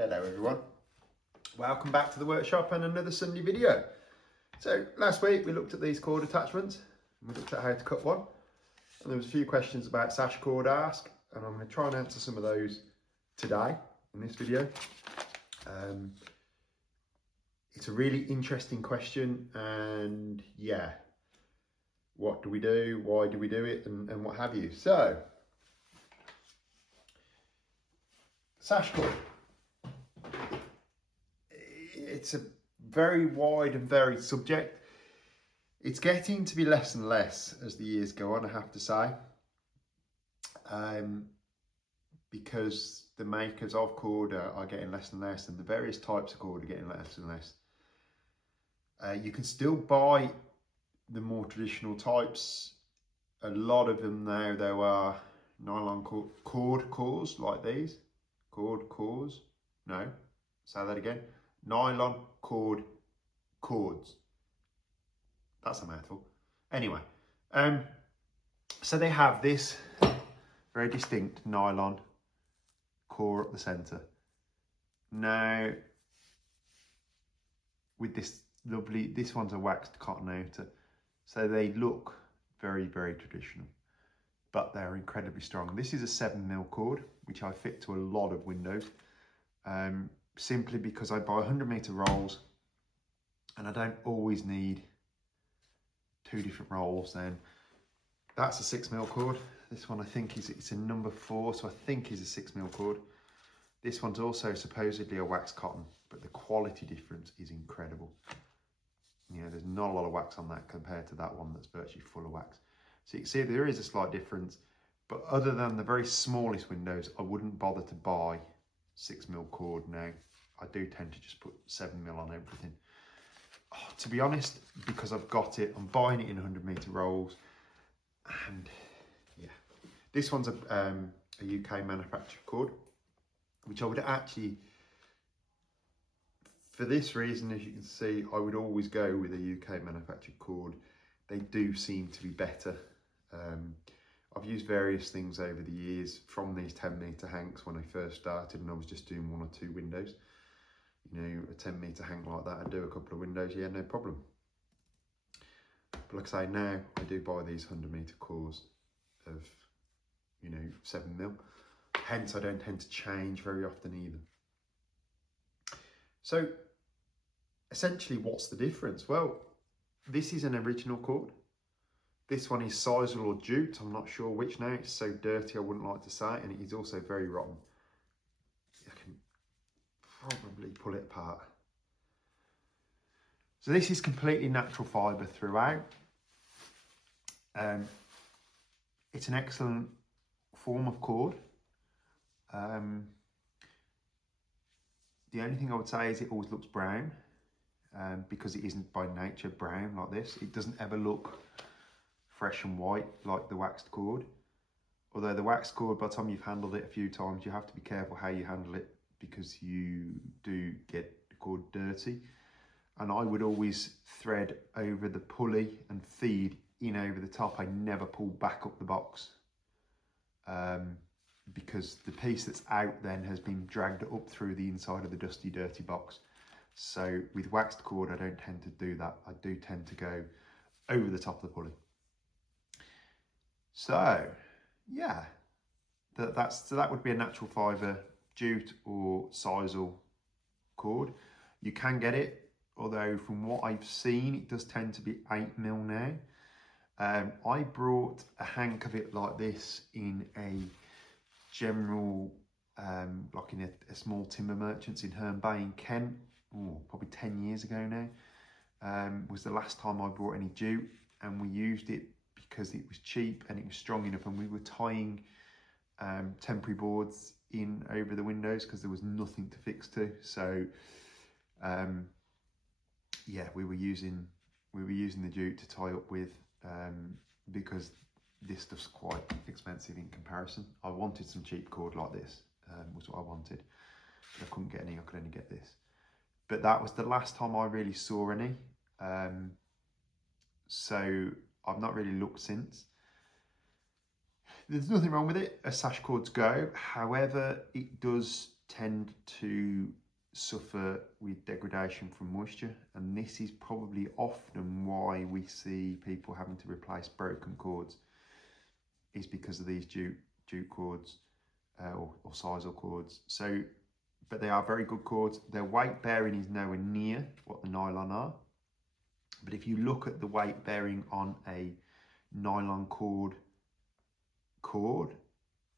Hello everyone, welcome back to the workshop and another Sunday video. So last week we looked at these cord attachments and we looked at how to cut one, and there was a few questions about sash cord asked, and I'm going to try and answer some of those today in this video. It's a really interesting question, and yeah, what do we do, why do we do it, and what have you. So sash cord, it's a very wide and varied subject. It's getting to be less and less as the years go on, I have to say, because the makers of cord are getting less and less, and the various types of cord are getting less and less. You can still buy the more traditional types. A lot of them now, there are nylon cord cores like these. No, say that again. Nylon cord cords. That's a mouthful. Anyway, so they have this very distinct nylon core up the centre. Now, with this lovely, this one's a waxed cotton outer, so they look very, very traditional, but they're incredibly strong. This is a 7mm cord, which I fit to a lot of windows, simply because I buy 100-metre rolls, and I don't always need two different rolls. Then that's a 6mm cord. This one I think it's a number 4, so I think is a 6mm cord. This one's also supposedly a wax cotton, but the quality difference is incredible. You know, there's not a lot of wax on that compared to that one that's virtually full of wax. So you can see there is a slight difference, but other than the very smallest windows, I wouldn't bother to buy 6mm cord now. I do tend to just put 7mm on everything. Oh, to be honest, because I've got it, I'm buying it in 100-metre rolls, and yeah, this one's a UK manufactured cord, which I would actually, for this reason, as you can see, I would always go with a UK manufactured cord. They do seem to be better. I've used various things over the years from these 10-metre hanks when I first started, and I was just doing 1 or 2 windows. You know, a 10-metre hank like that, I'd do a couple of windows, yeah, no problem. But like I say, now I do buy these 100-metre cores of, you know, 7mm. Hence, I don't tend to change very often either. So, essentially, what's the difference? Well, this is an original cord. This one is sisal or jute. I'm not sure which now. It's so dirty, I wouldn't like to say it, and it is also very rotten. I can probably pull it apart. So this is completely natural fibre throughout. It's an excellent form of cord. The only thing I would say is it always looks brown, because it isn't by nature brown like this. It doesn't ever look fresh and white like the waxed cord. Although the waxed cord, by the time you've handled it a few times, you have to be careful how you handle it, because you do get the cord dirty. And I would always thread over the pulley and feed in over the top. I never pull back up the box, because the piece that's out then has been dragged up through the inside of the dusty, dirty box. So with waxed cord, I don't tend to do that. I do tend to go over the top of the pulley. So yeah, that would be a natural fibre jute or sisal cord. You can get it, although from what I've seen, it does tend to be 8mm now. I brought a hank of it like this in a general, like in a small timber merchants in Herne Bay in Kent, probably 10 years ago now. Was the last time I brought any jute, and we used it because it was cheap and it was strong enough, and we were tying temporary boards in over the windows because there was nothing to fix to. So yeah, we were using the jute to tie up with, because this stuff's quite expensive in comparison. I wanted some cheap cord like this, was what I wanted, but I couldn't get any. I could only get this. But that was the last time I really saw any. So I've not really looked since. There's nothing wrong with it as sash cords go. However, it does tend to suffer with degradation from moisture, and this is probably often why we see people having to replace broken cords, is because of these jute cords or sisal cords. So, but they are very good cords. Their weight bearing is nowhere near what the nylon are, but if you look at the weight bearing on a nylon cord,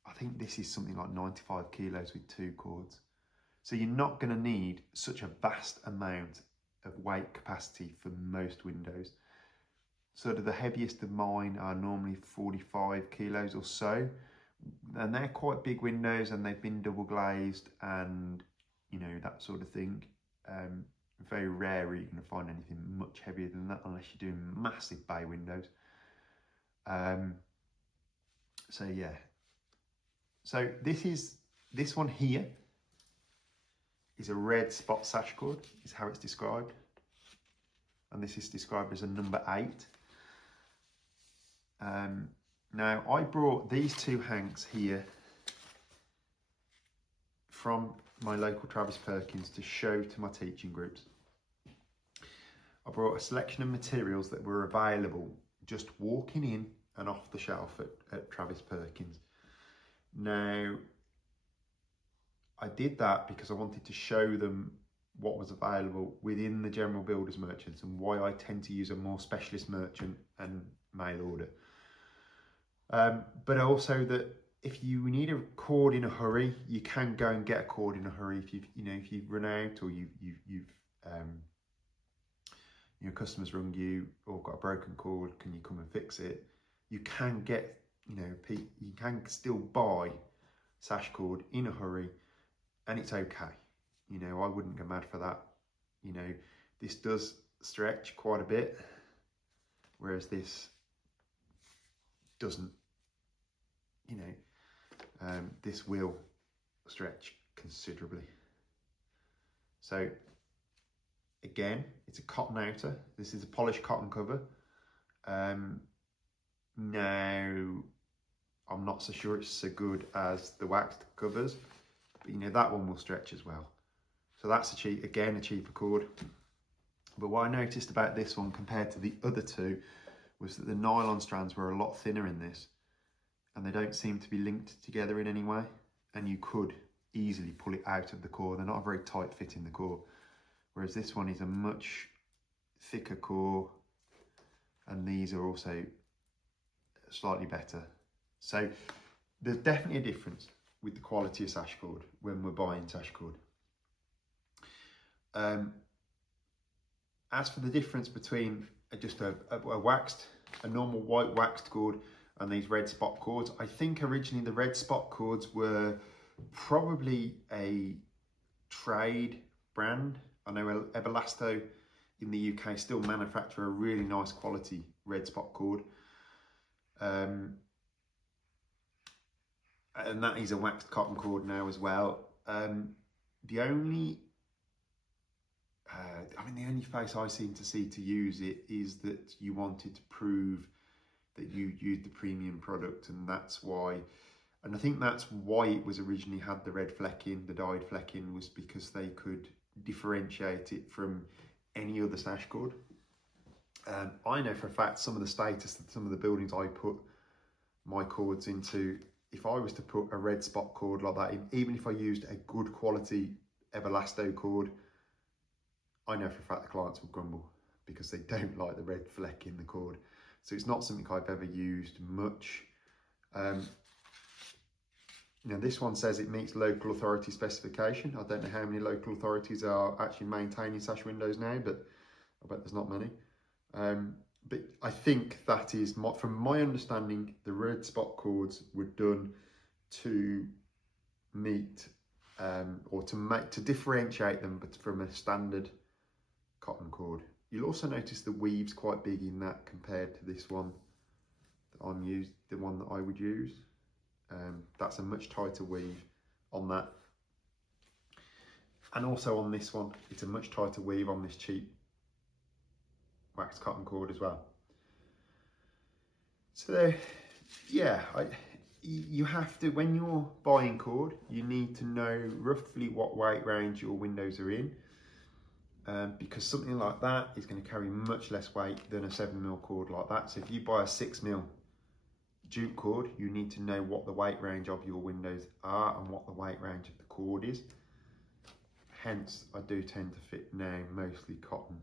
I think this is something like 95 kilos with 2 cords. So you're not going to need such a vast amount of weight capacity for most windows. Sort of the heaviest of mine are normally 45 kilos or so, and they're quite big windows, and they've been double glazed and, you know, that sort of thing. Very rare are you going to find anything much heavier than that unless you're doing massive bay windows. So yeah, so this one here is a red spot sash cord, is how it's described, and this is described as a number 8. Now I brought these 2 hanks here from my local Travis Perkins to show to my teaching groups. I brought a selection of materials that were available just walking in and off the shelf at Travis Perkins. Now, I did that because I wanted to show them what was available within the general builders merchants and why I tend to use a more specialist merchant and mail order. But also that if you need a cord in a hurry, you can go and get a cord in a hurry. If you've run out, or your customers rung you or got a broken cord, can you come and fix it? You can get, you can still buy sash cord in a hurry, and it's okay. I wouldn't go mad for that. This does stretch quite a bit, whereas this doesn't. This will stretch considerably. So again, it's a cotton outer. This is a polished cotton cover. Now, I'm not so sure it's so good as the waxed covers, but that one will stretch as well. So that's a cheaper cord. But what I noticed about this one compared to the other 2 was that the nylon strands were a lot thinner in this, and they don't seem to be linked together in any way, and you could easily pull it out of the core. They're not a very tight fit in the core, whereas this one is a much thicker core, and these are also slightly better. So there's definitely a difference with the quality of sash cord when we're buying sash cord. As for the difference between just a normal white waxed cord and these red spot cords, I think originally the red spot cords were probably a trade brand. I know Everlasto in the UK still manufacture a really nice quality red spot cord. And that is a waxed cotton cord now as well. The only face I seem to see to use it is that you wanted to prove that you used the premium product, and that's why. And I think that's why it was originally had the red flecking, the dyed flecking, was because they could differentiate it from any other sash cord. I know for a fact some of the status that some of the buildings I put my cords into, if I was to put a red spot cord like that, even if I used a good quality Everlasto cord, I know for a fact the clients will grumble because they don't like the red fleck in the cord. So it's not something I've ever used much. This one says it meets local authority specification. I don't know how many local authorities are actually maintaining sash windows now, but I bet there's not many. But I think that is, from my understanding, the red spot cords were done to meet or to differentiate them, but from a standard cotton cord. You'll also notice the weave's quite big in that compared to this one that the one that I would use. That's a much tighter weave on that. And also on this one, it's a much tighter weave on this cheap waxed cotton cord as well. So yeah, you have to, when you're buying cord, you need to know roughly what weight range your windows are in, because something like that is going to carry much less weight than a 7mm cord like that. So if you buy a 6mm jute cord, you need to know what the weight range of your windows are and what the weight range of the cord is. Hence, I do tend to fit now mostly cotton,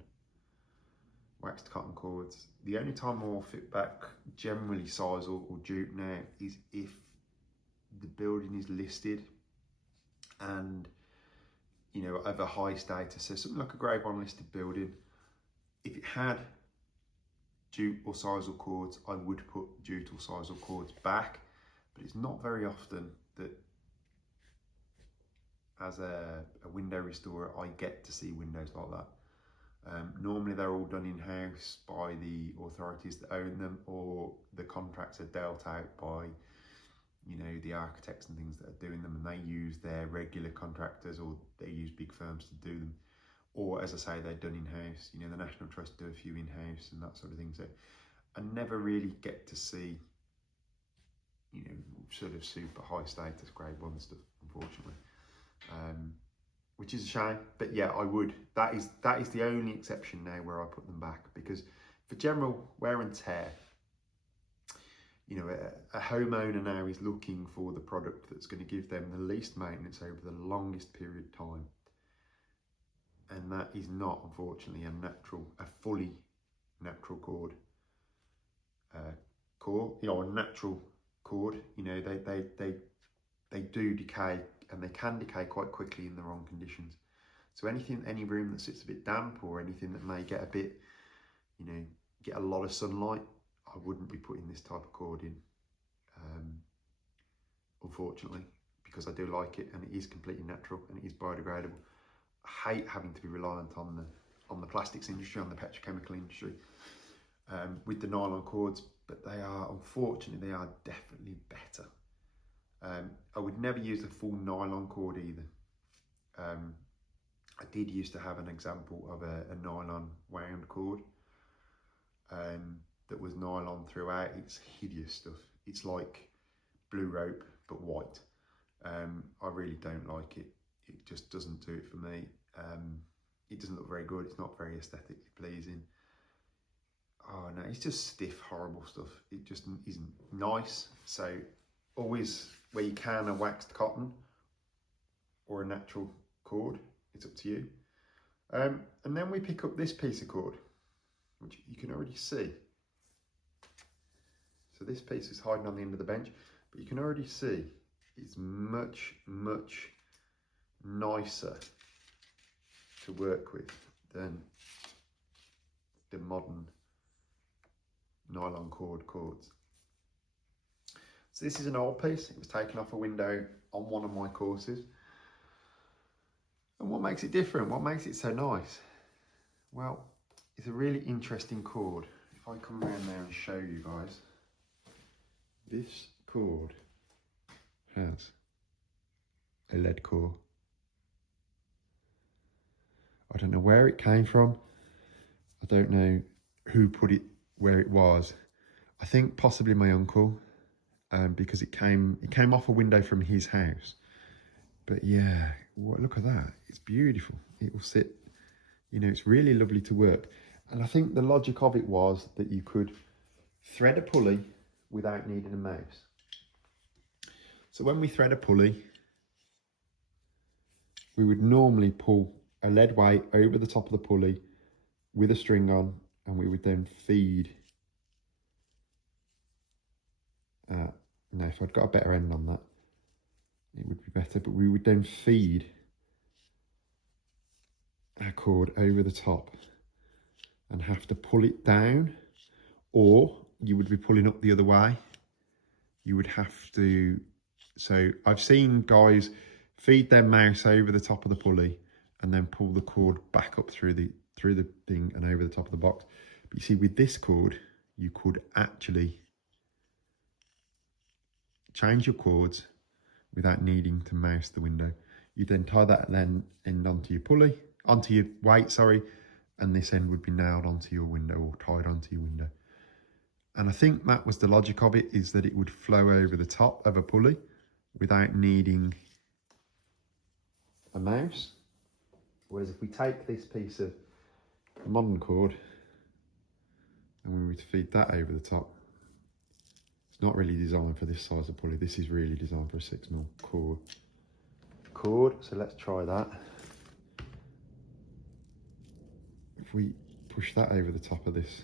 waxed cotton cords. The only time I'll fit back generally sisal or jute now is if the building is listed and, you know, of a high status. So something like a grade 1 listed building, if it had jute or sisal cords, I would put jute or sisal cords back, but it's not very often that as a window restorer I get to see windows like that. Normally they're all done in-house by the authorities that own them, or the contracts are dealt out by, you know, the architects and things that are doing them, and they use their regular contractors, or they use big firms to do them. Or, as I say, they're done in-house. You know, the National Trust do a few in-house and that sort of thing. So I never really get to see, you know, sort of super high status grade 1 stuff, unfortunately. Which is a shame, but yeah, I would. That is the only exception now where I put them back, because for general wear and tear, you know, a homeowner now is looking for the product that's going to give them the least maintenance over the longest period of time. And that is not, unfortunately, a fully natural cord. You know, a natural cord, you know, they do decay, and they can decay quite quickly in the wrong conditions. So any room that sits a bit damp, or anything that may get a bit, you know, get a lot of sunlight, I wouldn't be putting this type of cord in, unfortunately, because I do like it, and it is completely natural, and it is biodegradable. I hate having to be reliant on the plastics industry, on the petrochemical industry, with the nylon cords, but unfortunately, they are definitely better. I would never use a full nylon cord either. I did used to have an example of a nylon wound cord that was nylon throughout. It's hideous stuff. It's like blue rope but white. I really don't like it. It just doesn't do it for me. It doesn't look very good. It's not very aesthetically pleasing. Oh no, it's just stiff, horrible stuff. It just isn't nice. So always, where you can, a waxed cotton or a natural cord, it's up to you. And then we pick up this piece of cord, which you can already see. So this piece is hiding on the end of the bench, but you can already see it's much, much nicer to work with than the modern nylon cords. So this is an old piece. It was taken off a window on one of my courses. And what makes it different? What makes it so nice? Well, it's a really interesting cord. If I come around there and show you guys, this cord has a lead core. I don't know where it came from. I don't know who put it where it was. I think possibly my uncle, because it came off a window from his house. But yeah, look at that. It's beautiful. It will sit, you know, it's really lovely to work. And I think the logic of it was that you could thread a pulley without needing a mouse. So when we thread a pulley, we would normally pull a lead weight over the top of the pulley with a string on, and we would then feed. Now, if I'd got a better end on that, it would be better, but we would then feed our cord over the top and have to pull it down, or you would be pulling up the other way. You would have to, so I've seen guys feed their mouse over the top of the pulley and then pull the cord back up through the thing and over the top of the box. But you see, with this cord, you could actually change your cords without needing to mouse the window. You then tie that end onto your pulley, onto your weight, sorry, and this end would be nailed onto your window or tied onto your window. And I think that was the logic of it, is that it would flow over the top of a pulley without needing a mouse. Whereas if we take this piece of modern cord and we would feed that over the top, it's not really designed for this size of pulley. This is really designed for a 6mm cord. So let's try that. If we push that over the top of this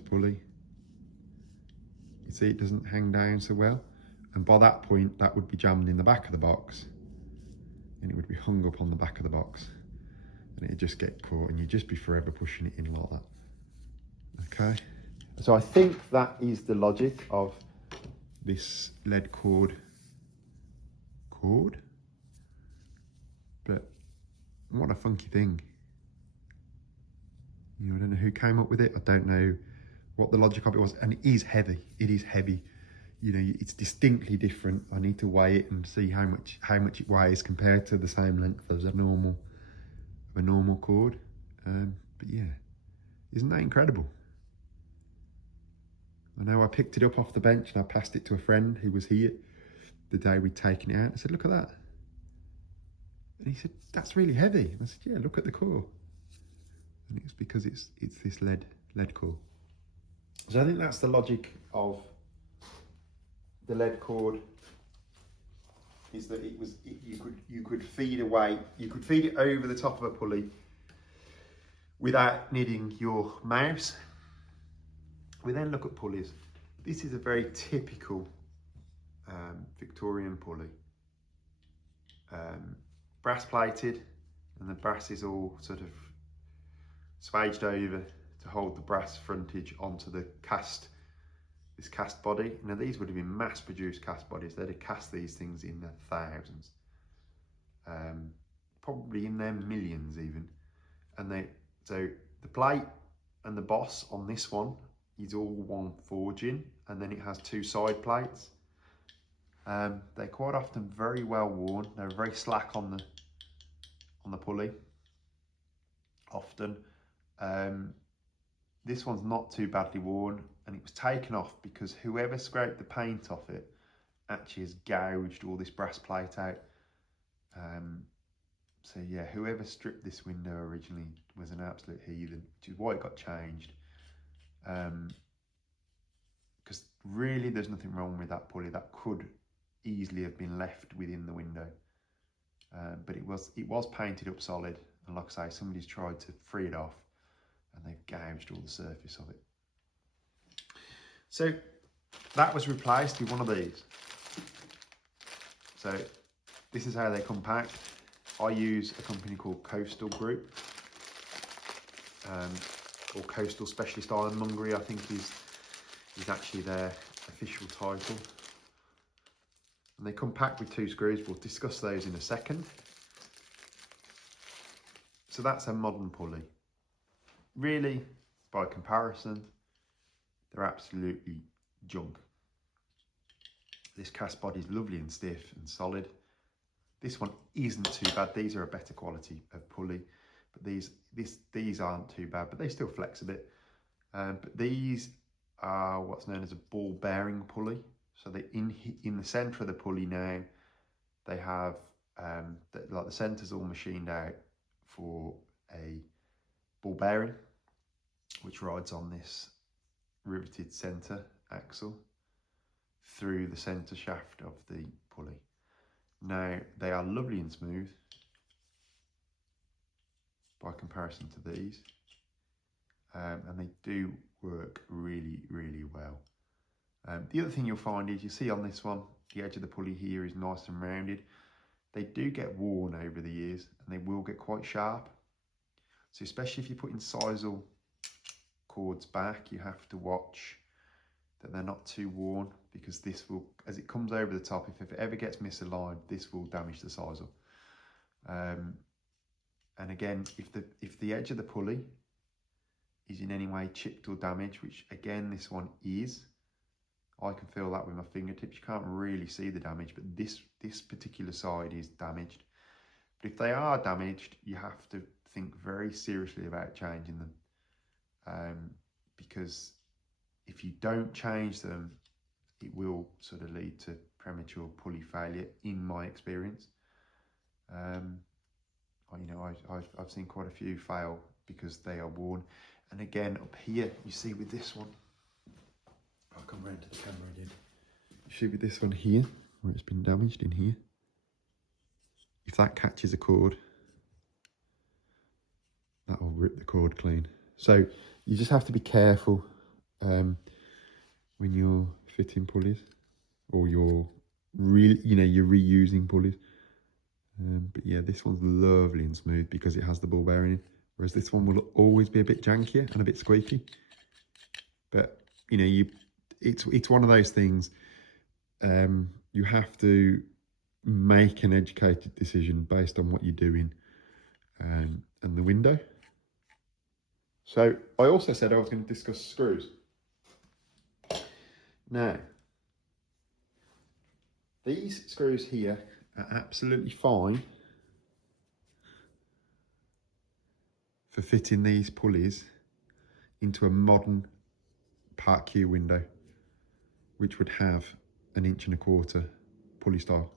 pulley, you see it doesn't hang down so well. And by that point, that would be jammed in the back of the box, and it would be hung up on the back of the box, and it'd just get caught, and you'd just be forever pushing it in like that. Okay, so I think that is the logic of this lead cord. But what a funky thing. You know, I don't know who came up with it. I don't know what the logic of it was, and it is heavy. It is heavy. You know, it's distinctly different. I need to weigh it and see how much it weighs compared to the same length as a normal cord. But yeah, isn't that incredible? I know I picked it up off the bench and I passed it to a friend who was here the day we'd taken it out. I said, look at that. And he said, that's really heavy. And I said, yeah, look at the core. And it's because it's this lead core. So I think that's the logic of the lead cord, is that you could feed it over the top of a pulley without needing your mouse. We then look at pulleys. This is a very typical Victorian pulley. Brass plated, and the brass is all sort of swaged over to hold the brass frontage onto the this cast body. Now these would have been mass produced cast bodies. They'd have cast these things in the thousands, probably in their millions even. And so the plate and the boss on this one is all one forging, and then it has two side plates. They're quite often very well worn. They're very slack on the pulley often. This one's not too badly worn, and it was taken off because whoever scraped the paint off it actually has gouged all this brass plate out. So yeah, whoever stripped this window originally was an absolute heathen, which is why it got changed. Because really there's nothing wrong with that pulley. That could easily have been left within the window. But it was painted up solid, and like I say, somebody's tried to free it off and they've gouged all the surface of it. So that was replaced with one of these. So this is how they come packed. I use a company called Coastal Group, or Coastal Specialist Ironmongery, I think is actually their official title. And they come packed with 2 screws. We'll discuss those in a second. So that's a modern pulley. Really, by comparison, they're absolutely junk. This cast body is lovely and stiff and solid. This one isn't too bad. These are a better quality of pulley, but these aren't too bad, but they still flex a bit. But these are what's known as a ball bearing pulley. So they in the centre of the pulley now, they have like the centre's all machined out for a ball bearing, which rides on this riveted centre axle through the centre shaft of the pulley. Now they are lovely and smooth by comparison to these, and they do work really, really well. The other thing you'll find is, you see on this one, the edge of the pulley here is nice and rounded. They do get worn over the years, and they will get quite sharp. So especially if you're putting sisal cords back, you have to watch that they're not too worn, because this will, as it comes over the top, if it ever gets misaligned, this will damage the sisal. And again, if the edge of the pulley is in any way chipped or damaged, which again this one is, I can feel that with my fingertips. You can't really see the damage, but this particular side is damaged. But if they are damaged, you have to think very seriously about changing them, because if you don't change them, it will sort of lead to premature pulley failure, in my experience. You know, I've seen quite a few fail because they are worn. And again, up here, you see with this one, I'll come round to the camera again. You see with this one here, where it's been damaged in here, if that catches a cord, that will rip the cord clean. So you just have to be careful when you're fitting pulleys, or you're you're reusing pulleys. But yeah, this one's lovely and smooth because it has the ball bearing in, whereas this one will always be a bit jankier and a bit squeaky. But you know, it's one of those things. You have to make an educated decision based on what you're doing and the window. So I also said I was going to discuss screws. Now, these screws here are absolutely fine for fitting these pulleys into a modern Part Q window, which would have 1.25 inch pulley style.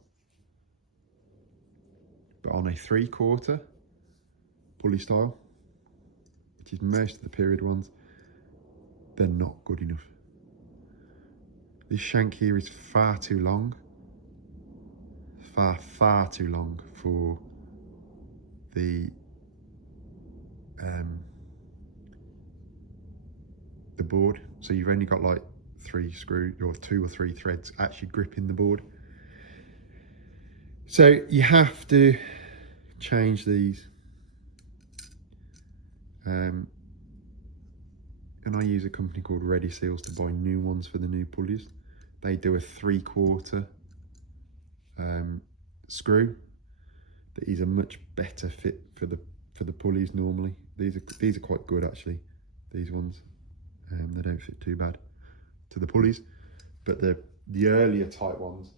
But on a 3/4 pulley style, which is most of the period ones, they're not good enough. This shank here is far too long, far too long for the board. So you've only got like 3 screws or 2 or 3 threads actually gripping the board. So you have to change these. And I use a company called Ready Seals to buy new ones for the new pulleys. They do a 3/4 screw that is a much better fit for the pulleys normally. These are quite good actually, these ones. They don't fit too bad to the pulleys, but the earlier type ones,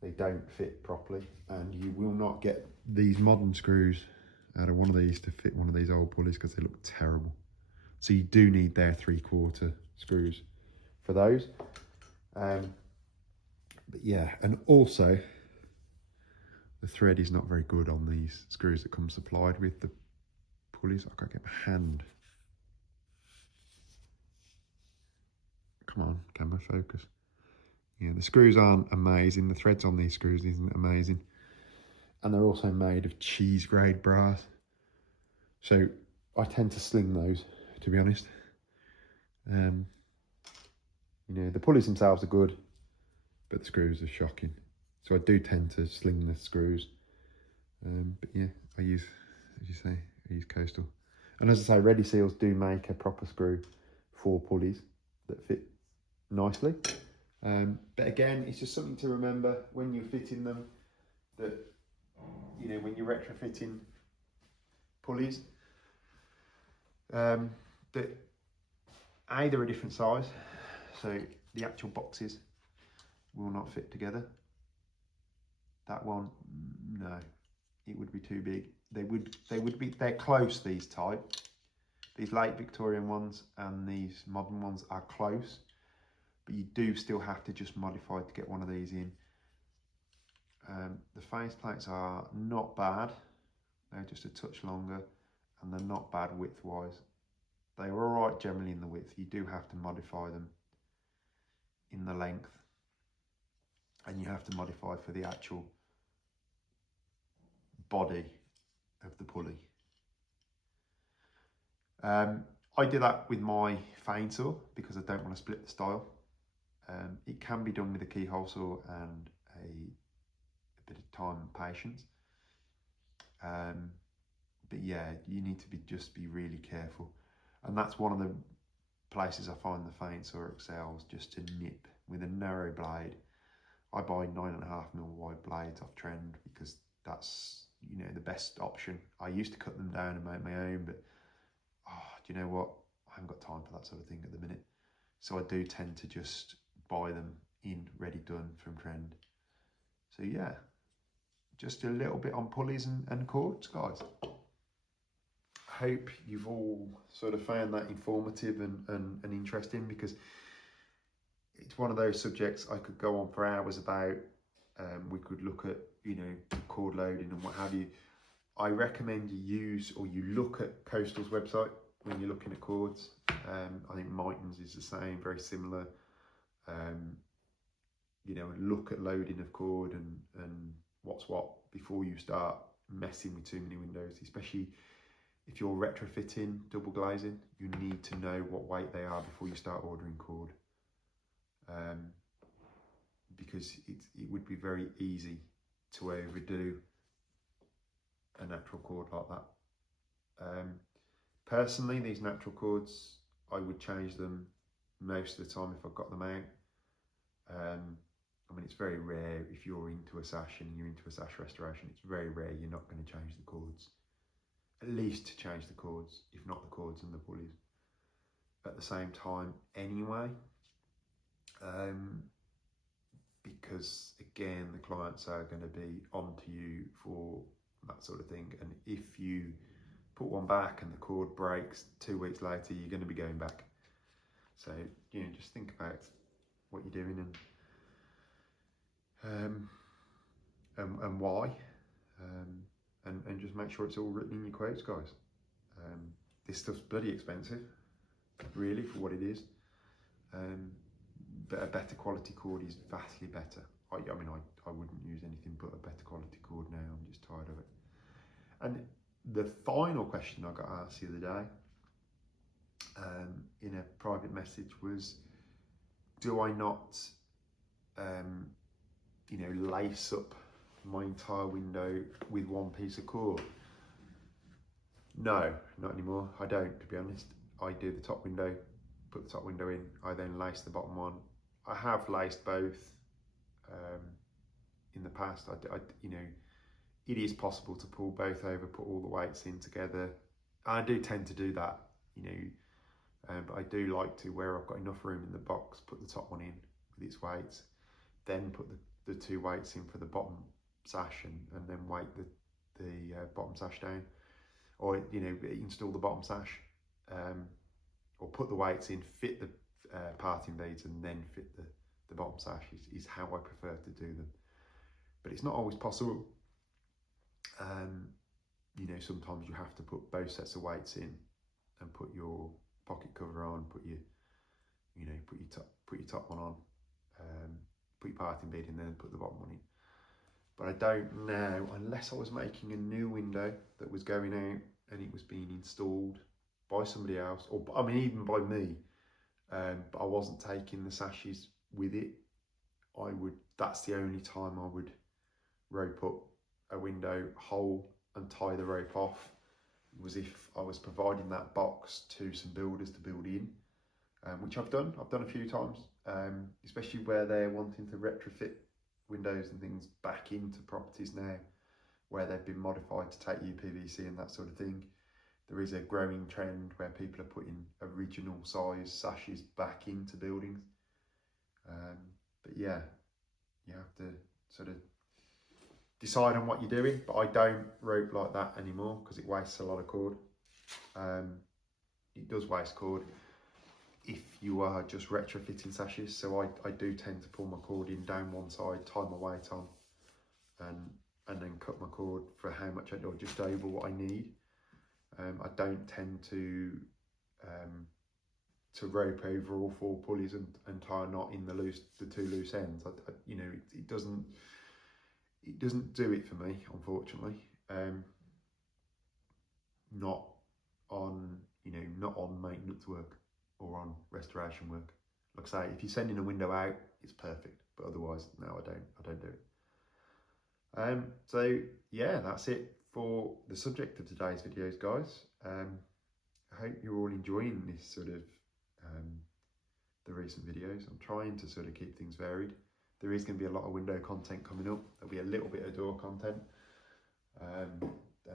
they don't fit properly, and you will not get these modern screws out of one of these to fit one of these old pulleys because they look terrible. So you do need their 3/4 screws for those. But yeah, and also the thread is not very good on these screws that come supplied with the pulleys. I can't get my hand. Come on, camera focus. Yeah, the screws aren't amazing. The threads on these screws isn't amazing. And they're also made of cheese grade brass. So I tend to sling those, to be honest. You know, the pulleys themselves are good, but the screws are shocking. So I do tend to sling the screws. But yeah, I use, as you say, I use Coastal. And as I say, Ready Seals do make a proper screw for pulleys that fit nicely. But again, it's just something to remember when you're fitting them, that, you know, when you're retrofitting pulleys, that A, they're a different size, so the actual boxes will not fit together. That one, no, it would be too big. They're close, these type. These late Victorian ones and these modern ones are close, but you do still have to just modify to get one of these in. The face plates are not bad. They're just a touch longer, and they're not bad width-wise. They're all right generally in the width. You do have to modify them in the length, and you have to modify for the actual body of the pulley. I do that with my fane saw because I don't want to split the style. It can be done with a keyhole saw and a bit of time and patience. But yeah, you need to just be really careful. And that's one of the places I find the fane saw excels, just to nip with a narrow blade. I buy 9.5mm wide blades off Trend because that's, you know, the best option. I used to cut them down and make my own, but do you know what? I haven't got time for that sort of thing at the minute. So I do tend to just buy them in ready done from Trend. So yeah, just a little bit on pulleys and cords, guys. Hope you've all sort of found that informative and interesting, because it's one of those subjects I could go on for hours about. We could look at, you know, cord loading and what have you. I recommend you use, or you look at Coastal's website when you're looking at cords. I think Mighton's is the same, very similar. You know, and look at loading of cord and what's what before you start messing with too many windows, especially if you're retrofitting double glazing. You need to know what weight they are before you start ordering cord, because it would be very easy to overdo a natural cord like that. Personally, these natural cords, I would change them most of the time if I've got them out. I mean, it's very rare if you're into a sash and you're into a sash restoration, it's very rare you're not going to change the cords. At least to change the cords, if not the cords and the pulleys. At the same time anyway, because again, the clients are going to be onto you for that sort of thing. And if you put one back and the cord breaks 2 weeks later, you're going to be going back. So, you know, just think about what you're doing and why, and just make sure it's all written in your quotes, guys. This stuff's bloody expensive, really, for what it is. But a better quality cord is vastly better. I mean, I wouldn't use anything but a better quality cord now. I'm just tired of it. And the final question I got asked the other day in a private message was, do I not, you know, lace up my entire window with one piece of cord? No, not anymore. I don't, to be honest. I do the top window, put the top window in, I then lace the bottom one. I have laced both in the past. You know, it is possible to pull both over, put all the weights in together. I do tend to do that, you know, but I do like to, where I've got enough room in the box, put the top one in with its weights, then put the 2 weights in for the bottom sash, and then weight the bottom sash down, or, you know, install the bottom sash, or put the weights in, fit the parting beads, and then fit the bottom sash is how I prefer to do them. But it's not always possible. You know, sometimes you have to put both sets of weights in and put your pocket cover on, put your top one on, put your parting bead in, then put the bottom one in. But I don't now, unless I was making a new window that was going out and it was being installed by somebody else, or I mean even by me, but I wasn't taking the sashes with it. That's the only time I would rope up a window hole and tie the rope off, was if I was providing that box to some builders to build in, which I've done a few times, especially where they're wanting to retrofit windows and things back into properties now, where they've been modified to take UPVC and that sort of thing. There is a growing trend where people are putting original size sashes back into buildings. But yeah, you have to sort of decide on what you're doing, but I don't rope like that anymore because it wastes a lot of cord. It does waste cord if you are just retrofitting sashes, so I do tend to pull my cord in down one side, tie my weight on, and then cut my cord for how much I do, or just over what I need. I don't tend to rope over all 4 pulleys and tie a knot in the 2 loose ends. You know, it doesn't do it for me, unfortunately. Not on maintenance work or on restoration work. Like I say, if you're sending a window out, it's perfect, but otherwise, no, I don't do it. So yeah, that's it for the subject of today's videos, guys. I hope you're all enjoying this sort of the recent videos. I'm trying to sort of keep things varied. There is going to be a lot of window content coming up. There'll be a little bit of door content, and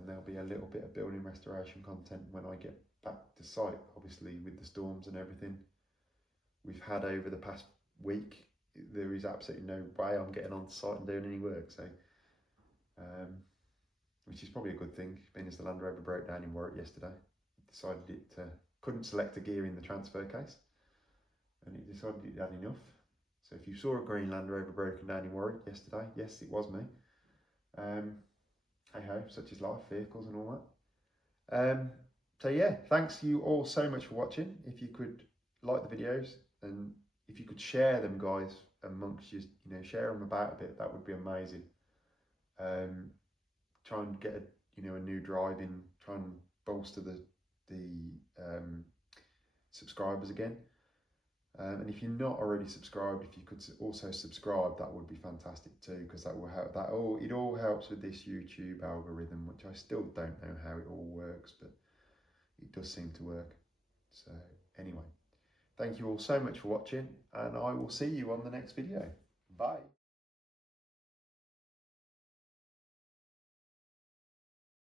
there'll be a little bit of building restoration content when I get back to site, obviously with the storms and everything we've had over the past week. There is absolutely no way I'm getting on site and doing any work, so which is probably a good thing, being as the Land Rover broke down in Warwick yesterday. It decided it couldn't select a gear in the transfer case, and it decided it had enough. So if you saw a Greenlander Rover broken down in Warwick yesterday, yes, it was me. Hey ho, such is life, vehicles and all that. So yeah, thanks you all so much for watching. If you could like the videos and if you could share them, guys, amongst you, share them about a bit, that would be amazing. Try and get a new drive in, try and bolster the subscribers again. And if you're not already subscribed, if you could also subscribe, that would be fantastic too, because that will help. It all helps with this YouTube algorithm, which I still don't know how it all works, but it does seem to work. So anyway, thank you all so much for watching, and I will see you on the next video. Bye.